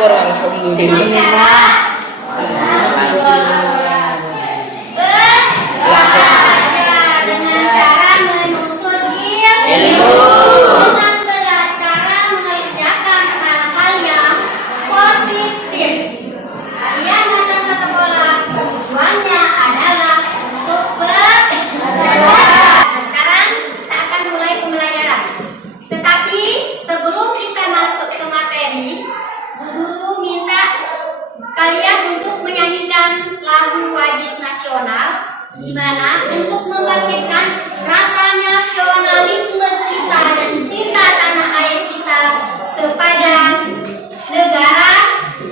syukur, alhamdulillah. Belajar dengan cara menuntut ilmu. Dengan cara mengerjakan hal-hal yang positif. Kalian datang ke sekolah, tujuannya adalah untuk belajar. Sekarang kita akan mulai pembelajaran. Tetapi sebelum kita masuk ke materi, Bu Guru minta kalian untuk menyanyikan lagu wajib nasional, di mana untuk membangkitkan rasa nasionalisme kita dan cinta tanah air kita kepada negara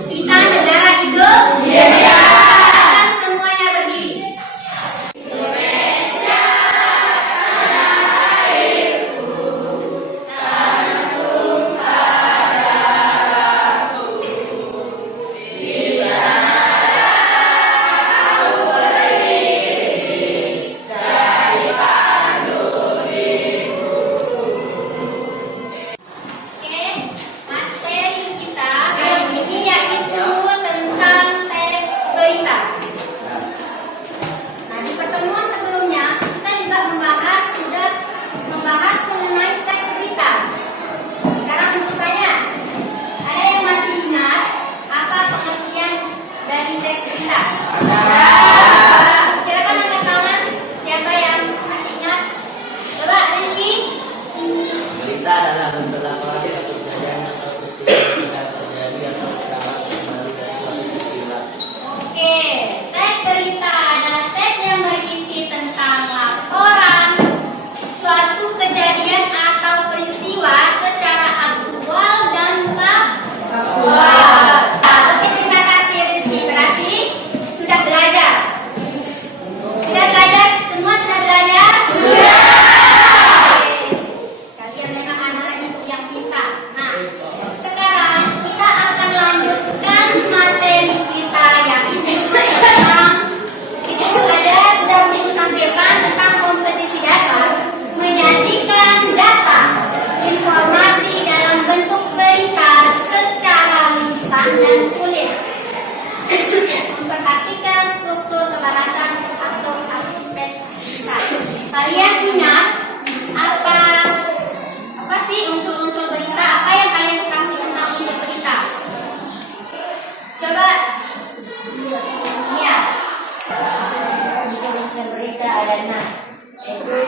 kita, negara Indonesia. Akan semuanya berdiri. Indonesia, tanah airku, tanah tumpah darahku. Di sana aku berdiri dari pandu ibuku. Oke, materi kita hari ini yaitu tentang teks berita. Nah, di pertemuan sebelumnya kita juga sudah membahas mengenai teks berita. Sekarang untuk tanya, ada yang masih ingat apa pengertian dari teks berita? Silakan angkat tangan. Siapa yang masih ingat? Coba Rizky. Berita adalah bentuk laporan suatu kejadian atau peristiwa yang sudah terjadi atau dapat kembali dari suatu peristiwa. Oke, teks berita adalah teks yang berisi tentang laporan suatu kejadian atau peristiwa secara aktual dan faktual. Oke, terima kasih Rizky. Berarti sudah belajar. Sudah belajar? Semua sudah belajar? Sudah. Kalian memang anak ibu yang pintar. Nah, sekarang kita akan lanjutkan materi kita yaitu tentang situ ada sudah buku tampilkan tentang kompetisi dasar menyajikan data informasi dalam bentuk berita secara lisan dan tulis. Memperhatikan struktur kebahasan atau aspek lisan. Kalian ingat apa sih unsur-unsur berita? Apa yang kalian ketahui tentang unsur berita? Coba. Iya. Unsur-unsur berita ada 6, yaitu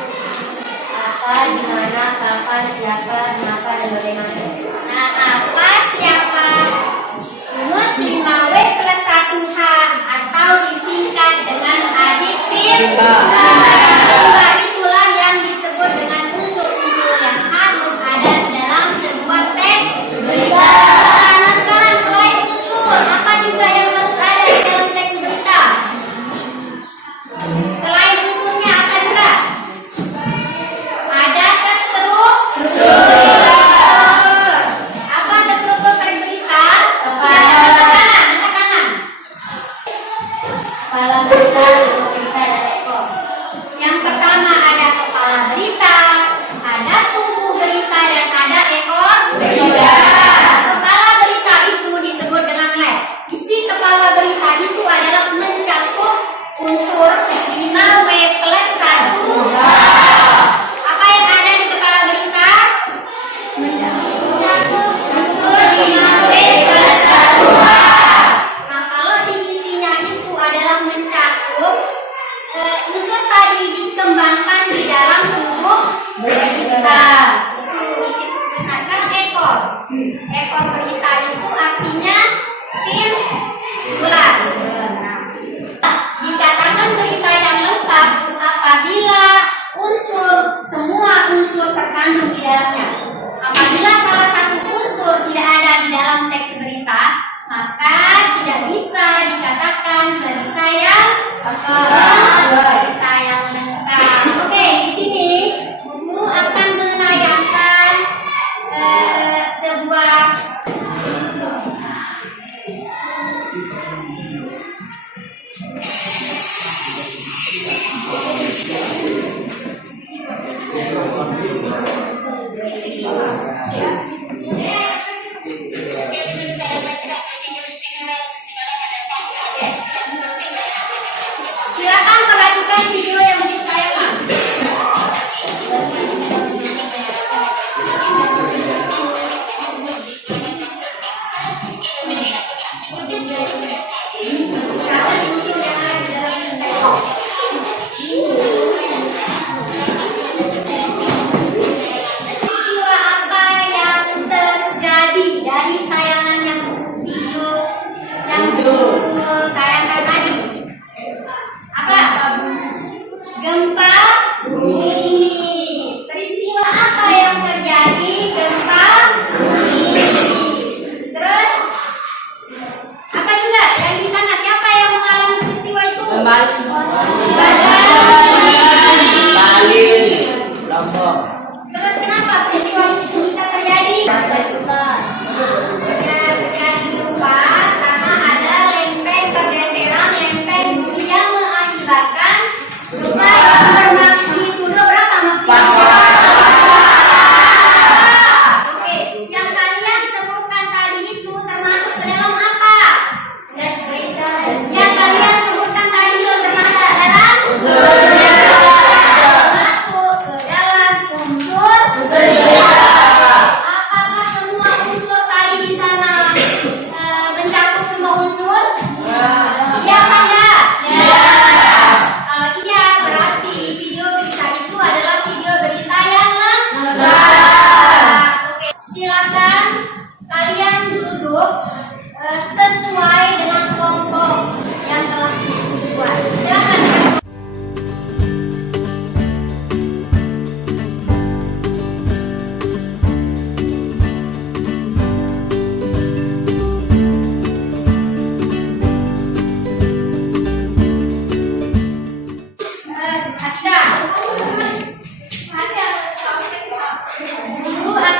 apa, di mana, kapan, siapa, kenapa, dan bagaimana. Nah, apa, siapa, rumus 5W plus 1H atau disingkat dengan adik Simba. Itulah yang disebut dengan unsur-unsur yang harus ada di dalam sebuah teks berita. Nah, sekarang selain unsur, apa juga yang harus ada di dalam teks berita? Selain unsurnya apa juga? Ada struktur. Apa struktur teks berita? Silakan angkat tangan. Kepala berita, judul berita, dan ekor. Yang pertama ada kepala berita, ada tubuh berita, dan ada ekor berita. Kepala berita itu disebut dengan lab. Isi kepala berita itu adalah mencakup unsur 5W plus 1H. Apa yang ada di kepala berita? Mencakup unsur 5W plus 1H. Nah, kalau diisinya itu adalah mencakup unsur tadi dikembangkan di dalam tubuh berita. Itu isi. Nah, sekarang ekor. Ekor berita itu artinya singular. Dikatakan berita yang lengkap apabila semua unsur terkandung di dalamnya. Apabila salah satu unsur tidak ada di dalam teks berita, maka tidak bisa dikatakan berita yang lengkap. Oke, di sini Bu Guru akan menayangkan sebuah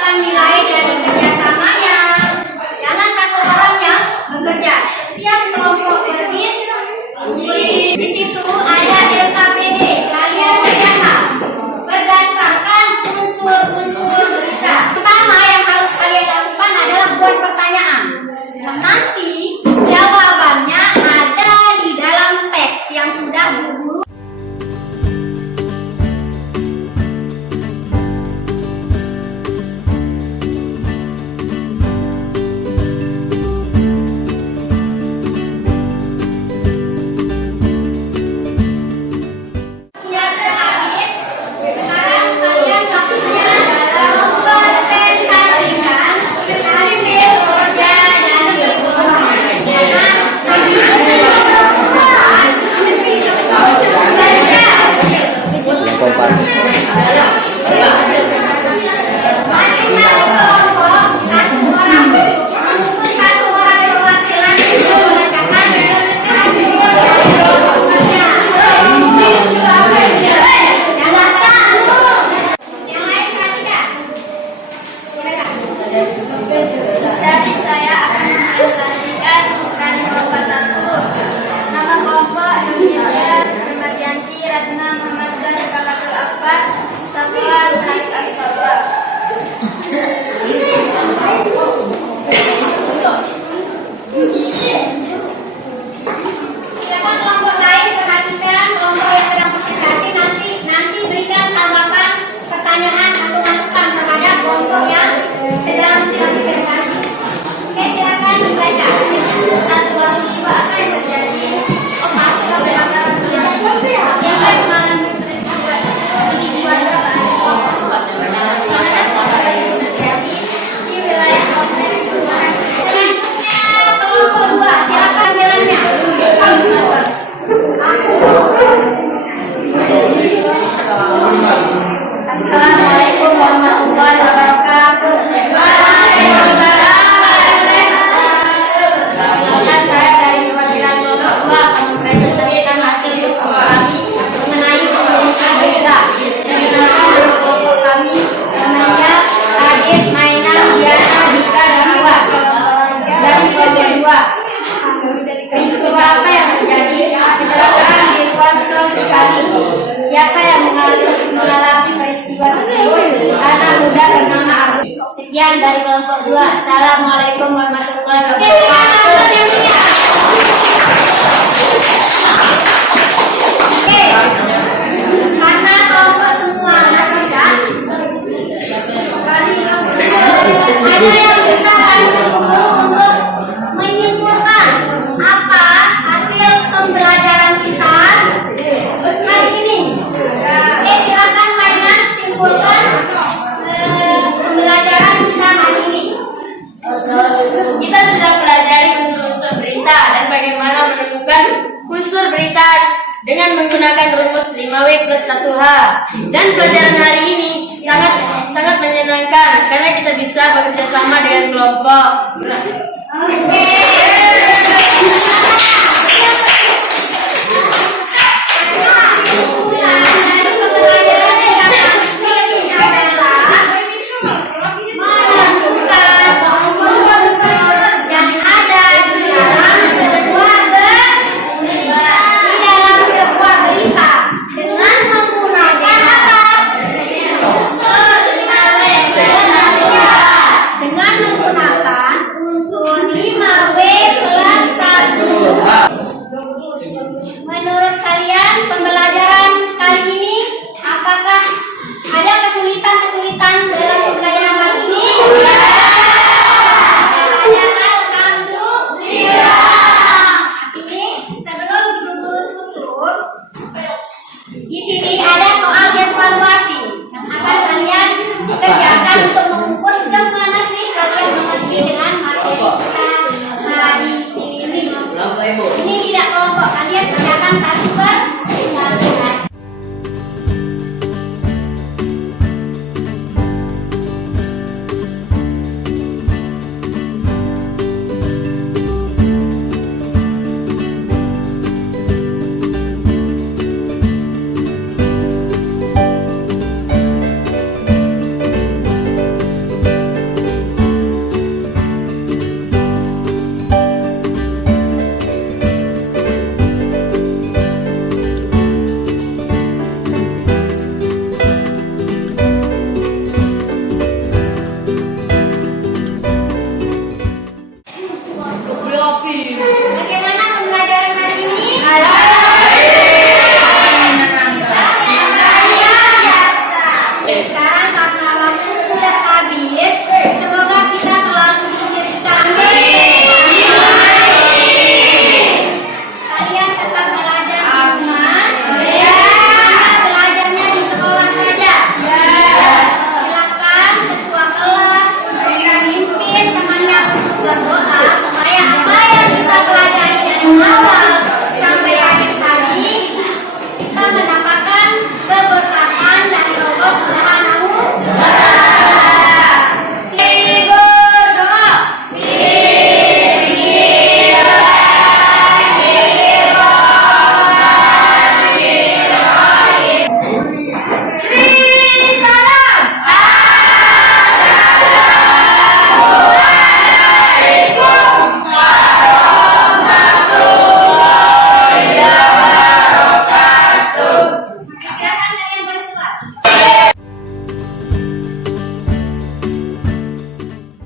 akan nilai dari kerjasamanya. Jangan satu orang yang bekerja. Setiap kelompok berdiskusi. Di situ ada LKPD. Kalian lihat berdasarkan unsur-unsur berita. Pertama yang harus kalian lakukan adalah buat pertanyaan. Dan nanti jawabannya ada di dalam teks yang sudah guru. Masing-masing kelompok satu orang menunggu satu orang perwakilan untuk membacakan hasil dari kelompoknya. Yang lain perhatikan. Jadi saya akan mempresentasikan dari kelompok 1. Nama kelompok Nuria, Ramadianti, Ratna, Muhammad Zahid, Kakatul Akbar, Safwan, Syarif Al-Sabra. Silakan kelompok lain perhatikan kelompok yang sedang presentasi nanti berikan tanggapan, pertanyaan atau masukan terhadap kelompok yang sedang presentasi. Oke, silakan dibaca hasilnya. 1, 2, 5, apa yang terjadi? Siapa yang mengalami peristiwa itu? Terjadi di wilayah kompleks perumahan. Selanjutnya kelompok 2, silakan bilangnya. Assalamualaikum warahmatullahi wabarakatuh. Perkenalkan, saya dari perwakilan kelompok 2 akan mempresentasikan hasil diskusi kami mengenai unsur-unsur berita. Perkenalkan, nama kelompok kami namanya Adit, Mainah, Diana, Dika, dan Hawa. Dari kelompok 2. Peristiwa apa yang terjadi? Kecelakaan di ruas tol Cikali. Siapa yang mengalami peristiwa tersebut? Anak muda bernama Arfi. Sekian dari kelompok 2. Assalamualaikum warahmatullahi wabarakatuh. Oke, karena kelompok semua sudah ada yang bisa bantu guru untuk menyimpulkan apa hasil pembelajaran kita hari ini. Oke, silakan kalian simpulkan pembelajaran kita hari ini. Kita sudah pelajari unsur-unsur berita dan bagaimana menemukan unsur berita dengan menggunakan rumus 5W plus 1H. Dan pelajaran hari ini sangat menyenangkan karena kita bisa bekerja sama dengan kelompok. Oke.